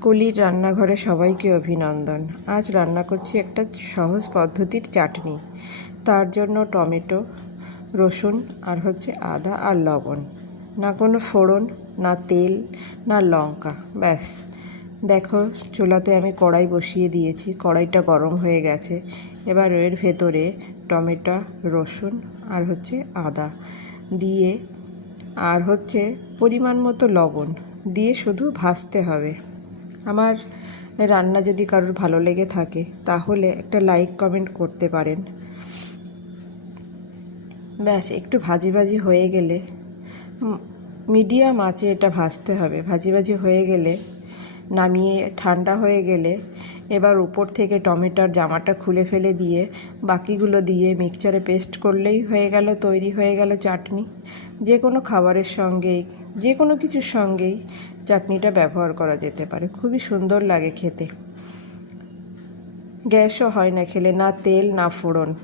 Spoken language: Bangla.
কলির রান্নাঘরে সবাইকে অভিনন্দন। আজ রান্না করছি একটা সহজ পদ্ধতির চাটনি। তার জন্য টমেটো, রসুন আর হচ্ছে আদা আর লবণ। না কোনো ফোড়ন, না তেল, না লঙ্কা, ব্যাস। দেখো, চুলাতে আমি কড়াই বসিয়ে দিয়েছি। কড়াইটা গরম হয়ে গেছে। এবার এর ভেতরে টমেটো, রসুন আর হচ্ছে আদা দিয়ে আর হচ্ছে পরিমাণ মতো লবণ দিয়ে শুধু ভাজতে হবে। আমার রান্না যদি কারোর ভালো লেগে থাকে, তাহলে একটা লাইক কমেন্ট করতে পারেন। ব্যাস, একটু ভাজি ভাজি হয়ে গেলে মিডিয়াম আঁচে এটা ভাজতে হবে। ভাজি ভাজি হয়ে গেলে, নামিয়ে ঠান্ডা হয়ে গেলে এবার উপর থেকে টমেটোর জামাটা খুলে ফেলে দিয়ে, বাকিগুলো দিয়ে মিক্সচারে পেস্ট করলেই হয়ে গেল, তৈরি হয়ে গেল চাটনি। যে কোনো খাবারের সঙ্গেই, যে কোনো কিছুর সঙ্গেই চাটনিটা ব্যবহার করা যেতে পারে। খুবই সুন্দর লাগে খেতে। গ্যাসও হয় না খেলে, না তেল, না ফোড়ন।